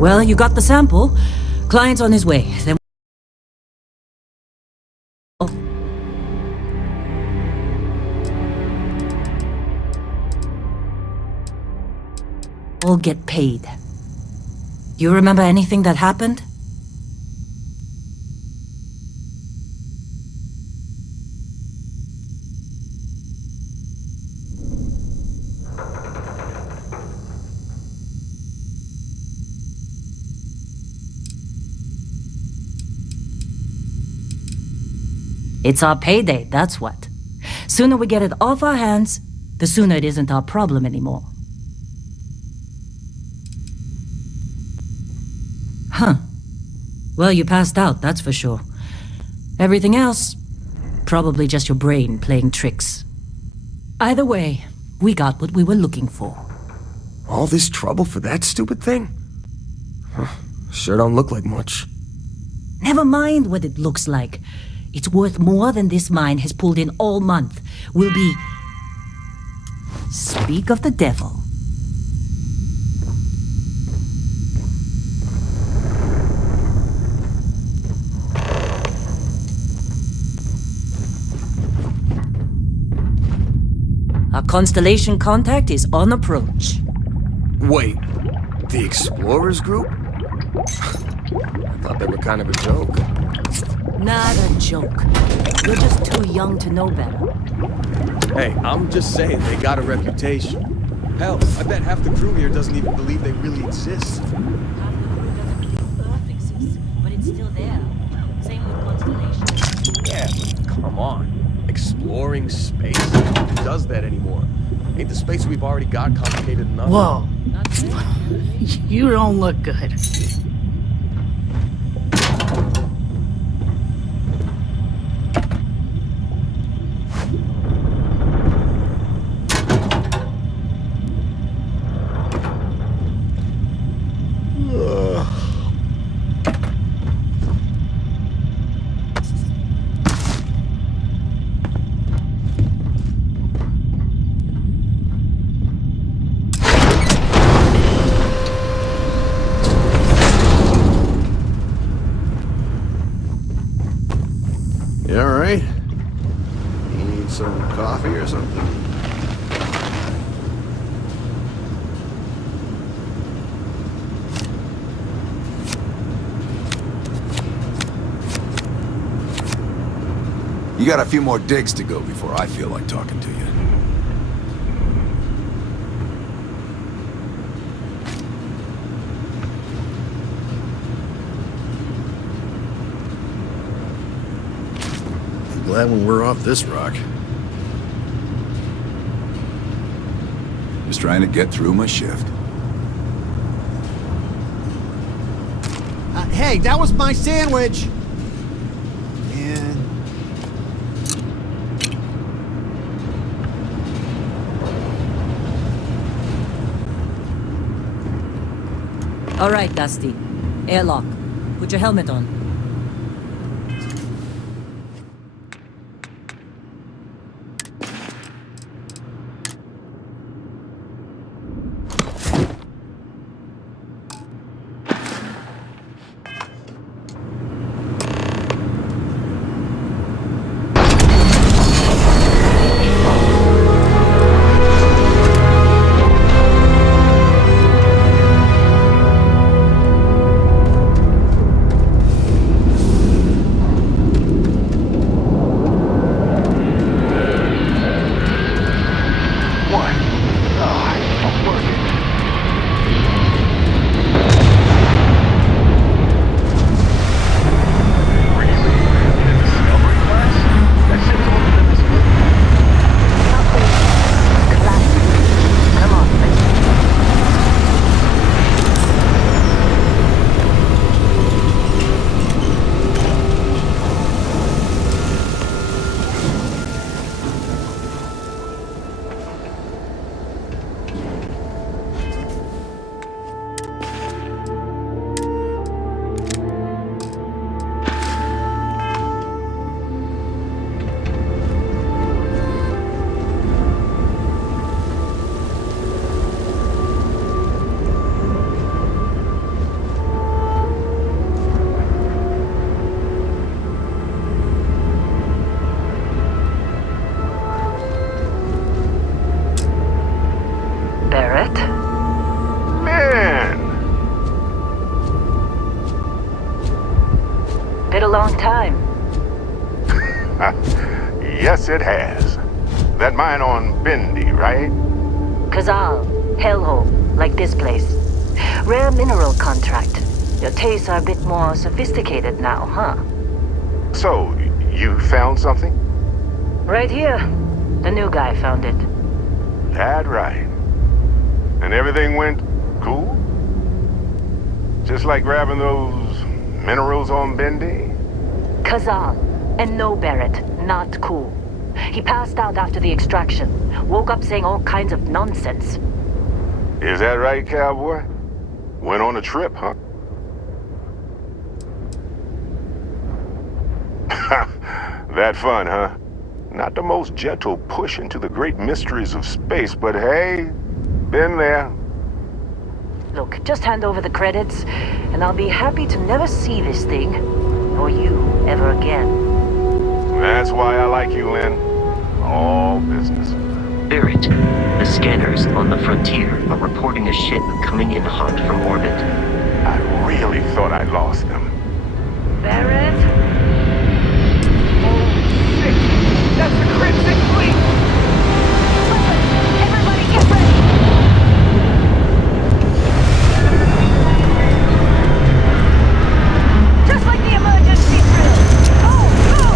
Well, you got the sample. Client's on his way. Then all get paid. You remember anything that happened? It's our payday, that's what. Sooner we get it off our hands, the sooner it isn't our problem anymore. Huh. Well, you passed out, that's for sure. Everything else, probably just your brain playing tricks. Either way, we got what we were looking for. All this trouble for that stupid thing? Huh. Sure don't look like much. Never mind what it looks like. It's worth more than this mine has pulled in all month. We'll be... Speak of the devil. Our constellation contact is on approach. Wait, the Explorers group? I thought they were kind of a joke. Not a joke. You're just too young to know better. Hey, I'm just saying they got a reputation. Hell, I bet half the crew here doesn't even believe they really exist. Half the crew doesn't believe Earth exists, but it's still there. Same with constellations. Yeah, but come on. Exploring space? Who does that anymore? Ain't the space we've already got complicated enough? Whoa. Not fair. You don't look good. You alright? Need some coffee or something? You got a few more digs to go before I feel like talking to you. Glad when we're off this rock. Just trying to get through my shift. Hey, that was my sandwich! Man. All right, Dusty. Airlock. Put your helmet on. long time. Yes, it has. That mine on Bendy, right? Kazal, hellhole, like this place. Rare mineral contract. Your tastes are a bit more sophisticated now, huh? So, you found something? Right here. The new guy found it. That right. And everything went cool? Just like grabbing those minerals on Bendy? Kazal. And no, Barrett. Not cool. He passed out after the extraction. Woke up saying all kinds of nonsense. Is that right, cowboy? Went on a trip, huh? That fun, huh? Not the most gentle push into the great mysteries of space, but hey, been there. Look, just hand over the credits, and I'll be happy to never see this thing, or you, ever again. That's why I like you, Lynn. All business. Barrett, the scanners on the frontier are reporting a ship coming in hot from orbit. I really thought I lost them. Barrett? That's the Crimson Fleet! Everybody get ready! Just like the emergency drill! Go! Go!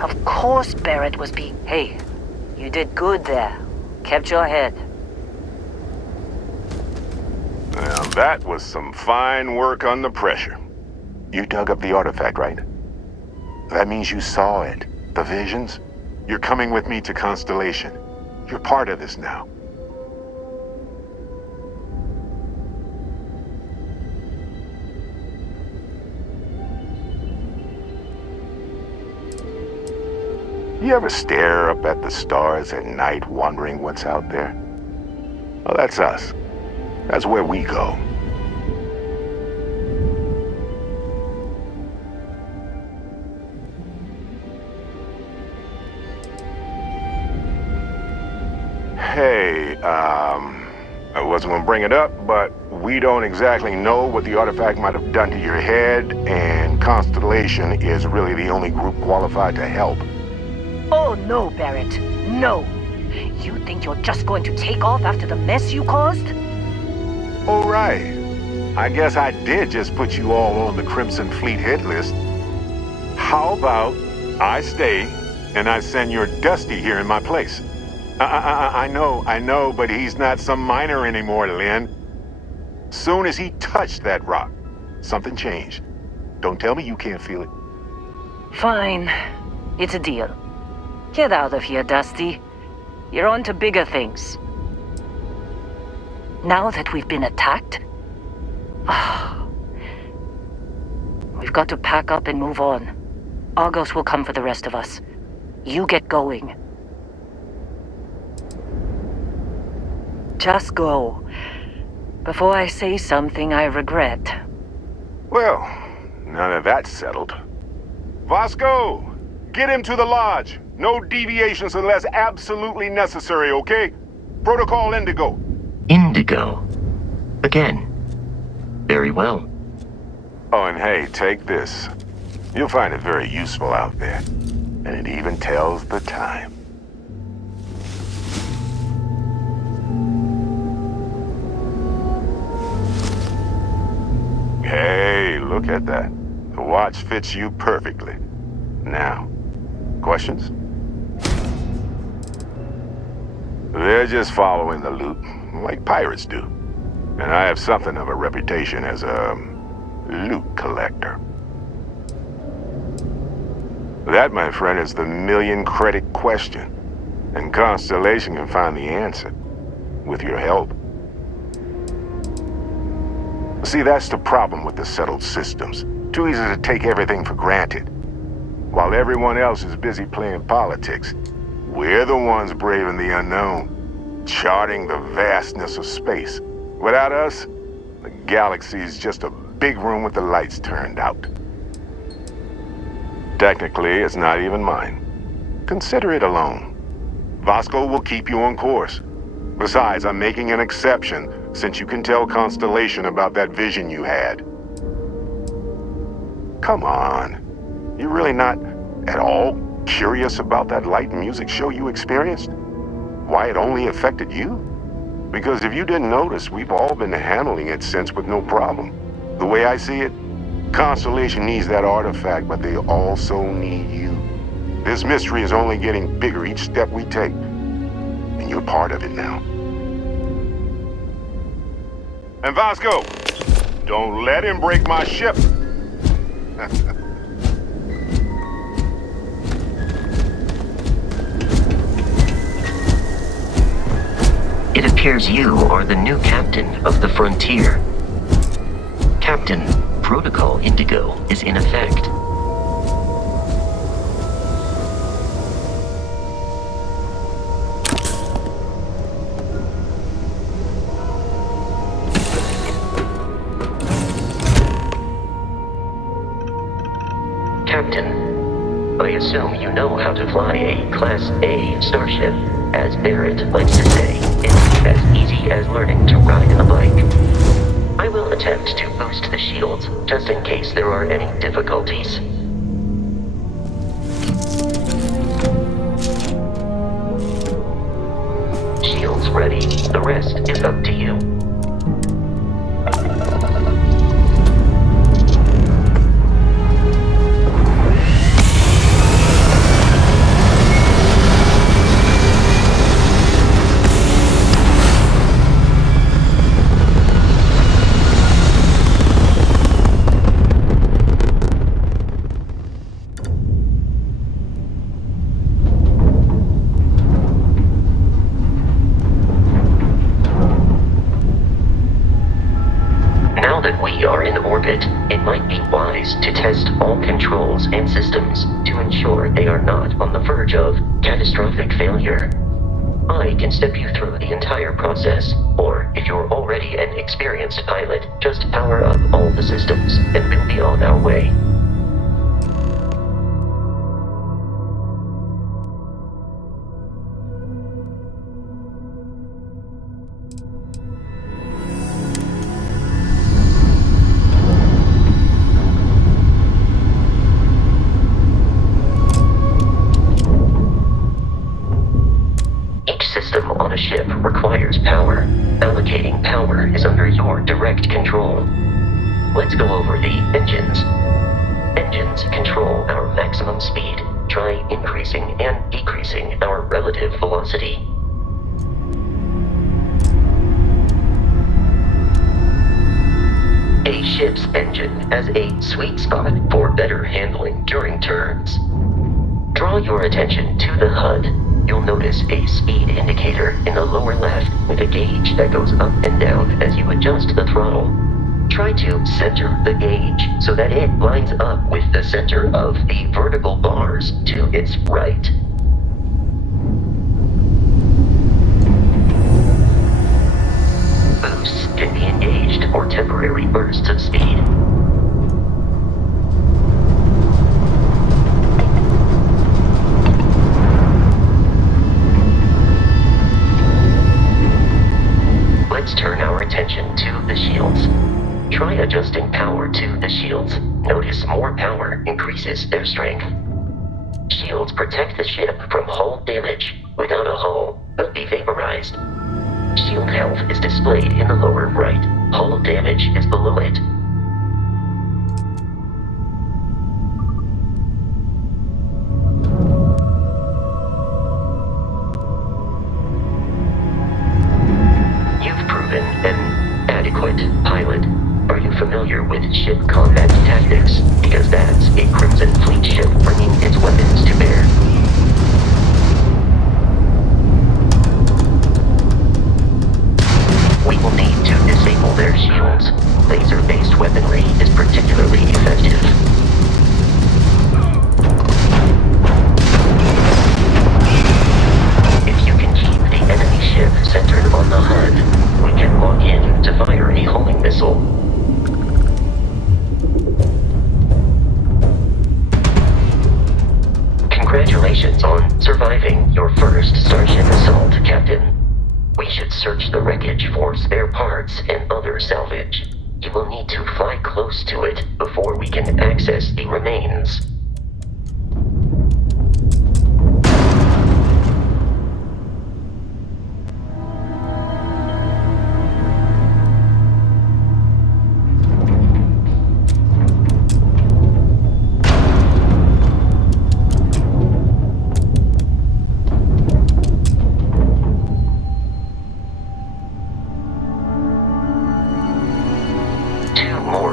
Of course Barrett was being... Hey, you did good there. Kept your head. Now that was some fine work under pressure. You dug up the artifact, right? That means you saw it. The visions? You're coming with me to Constellation. You're part of this now. You ever stare up at the stars at night wondering what's out there? Well, that's us. That's where we go. Hey, I wasn't gonna bring it up, but we don't exactly know what the artifact might have done to your head, and Constellation is really the only group qualified to help. Oh, no, Barrett. No. You think you're just going to take off after the mess you caused? Oh, right. I guess I did just put you all on the Crimson Fleet hit list. How about I stay and I send your Dusty here in my place? I know, but he's not some miner anymore, Lynn. Soon as he touched that rock, something changed. Don't tell me you can't feel it. Fine. It's a deal. Get out of here, Dusty. You're on to bigger things. Now that we've been attacked, we've got to pack up and move on. Argos will come for the rest of us. You get going. Just go. Before I say something I regret. Well, now that that's settled. Vasco! Get him to the lodge. No deviations unless absolutely necessary, okay? Protocol Indigo. Indigo. Again. Very well. Oh, and hey, take this. You'll find it very useful out there. And it even tells the time. Hey, look at that. The watch fits you perfectly. Now, questions? They're just following the loot, like pirates do. And I have something of a reputation as a loot collector. That, my friend, is the million-credit question. And Constellation can find the answer, with your help. See, that's the problem with the settled systems. Too easy to take everything for granted. While everyone else is busy playing politics, we're the ones braving the unknown, charting the vastness of space. Without us, the galaxy is just a big room with the lights turned out. Technically, it's not even mine. Consider it a loan. Vasco will keep you on course. Besides, I'm making an exception since you can tell Constellation about that vision you had. Come on. You're really not at all curious about that light and music show you experienced? Why it only affected you? Because if you didn't notice, we've all been handling it since with no problem. The way I see it, Constellation needs that artifact, but they also need you. This mystery is only getting bigger each step we take, and you're part of it now. And Vasco, don't let him break my ship. It appears you are the new captain of the Frontier. Captain, Protocol Indigo is in effect. Captain, I assume you know how to fly a Class A starship. As Barrett likes to say, it's as easy as learning to ride a bike. I will attempt to boost the shields, just in case there are any difficulties. Shields ready. The rest is up to you. It might be wise to test all controls and systems to ensure they are not on the verge of catastrophic failure. I can step you through the entire process, or if you're already an experienced pilot, just power up all the systems and we'll be on our way. On a ship requires power. Allocating power is under your direct control. Let's go over the engines. Engines control our maximum speed. Try increasing and decreasing our relative velocity. A ship's engine has a sweet spot for better handling during turns. Draw your attention to the HUD. You'll notice a speed indicator in the lower left with a gauge that goes up and down as you adjust the throttle. Try to center the gauge so so that it lines up with the center of the vertical bars to its right. Boosts can be engaged for temporary bursts of speed. Let's turn our attention to the shields. Try adjusting power to the shields. Notice more power increases their strength. Shields protect the ship from hull damage. Without a hull, but be vaporized. Shield health is displayed in the lower right. Hull damage is below it. You've proven an adequate pilot. Are you familiar with ship combat tactics? Because that's a Crimson Fleet ship bringing its weapons to bear. We will need to disable their shields. Laser-based weaponry is particularly effective. If you can keep the enemy ship centered on the HUD, we can lock in to fire a homing missile. Congratulations on surviving your first Starship assault, Captain. We should search the wreckage for spare parts and other salvage. You will need to fly close to it before we can access the remains.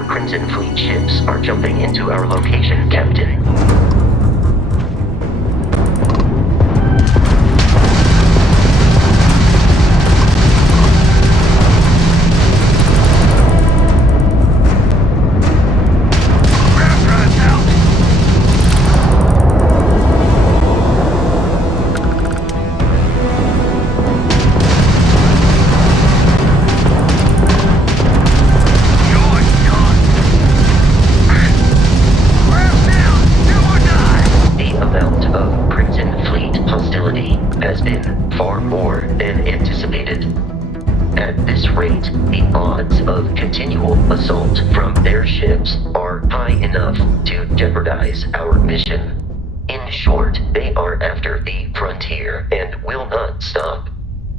Crimson Fleet ships are jumping into our location, Captain. Has been far more than anticipated. At this rate, the odds of continual assault from their ships are high enough to jeopardize our mission. In short, they are after the frontier and will not stop.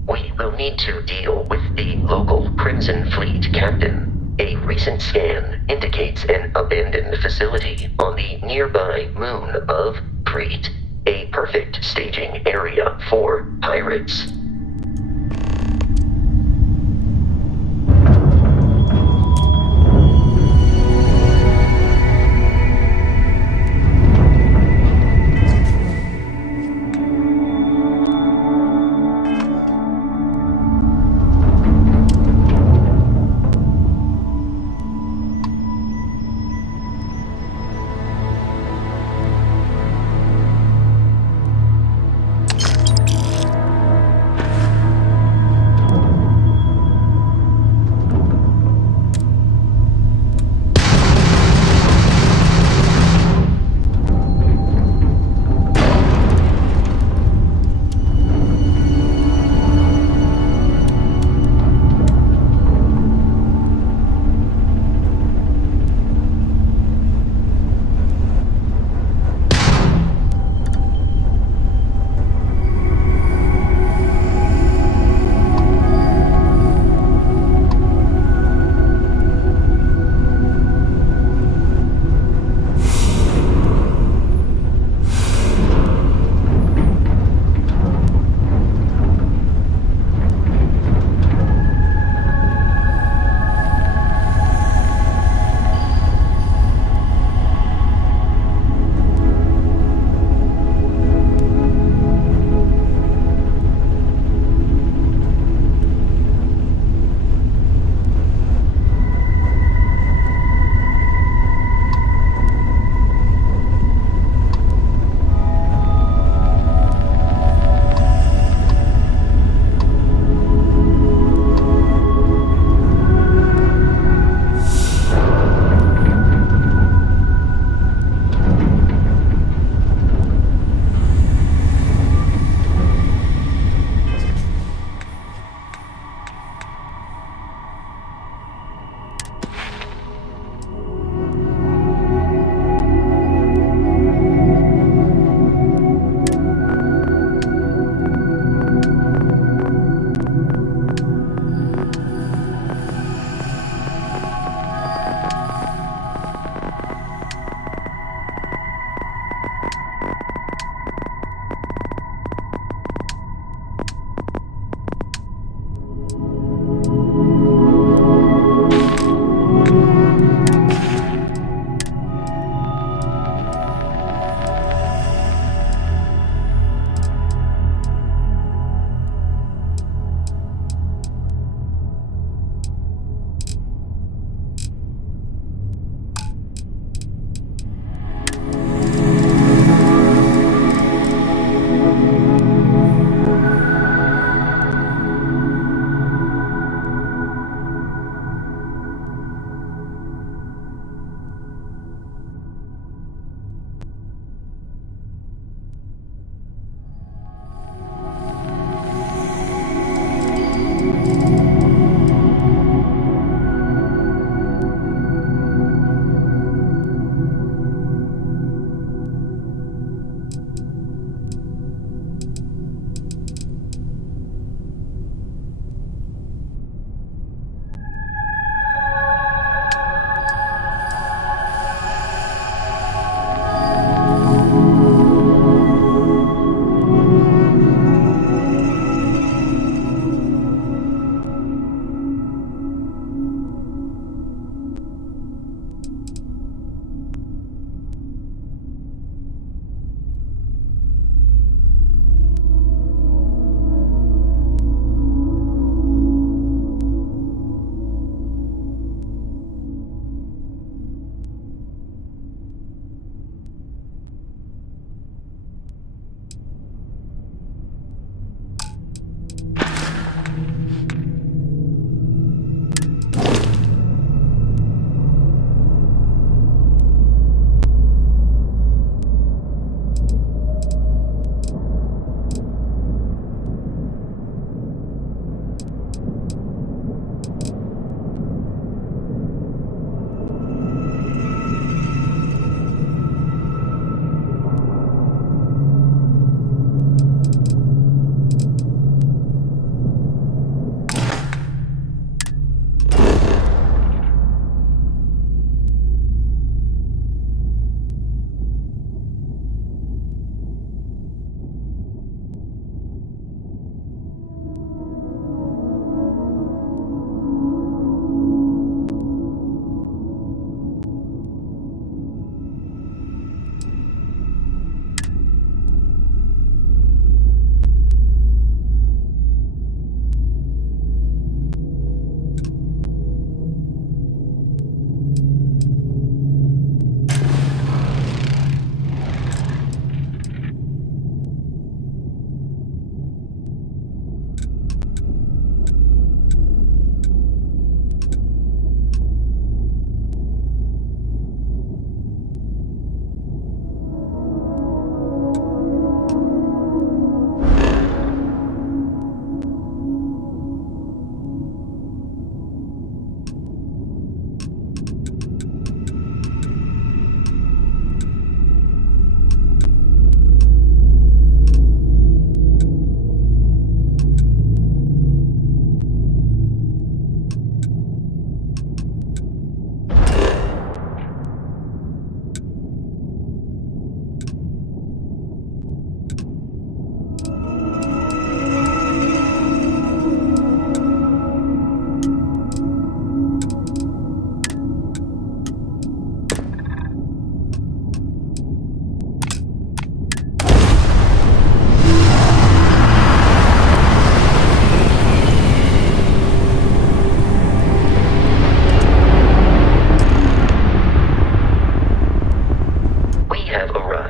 We will need to deal with the local Crimson Fleet captain. A recent scan indicates an abandoned facility on the nearby moon of Crete. A perfect staging area for pirates.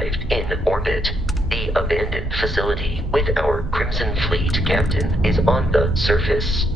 arrived in orbit. The abandoned facility with our Crimson Fleet captain is on the surface.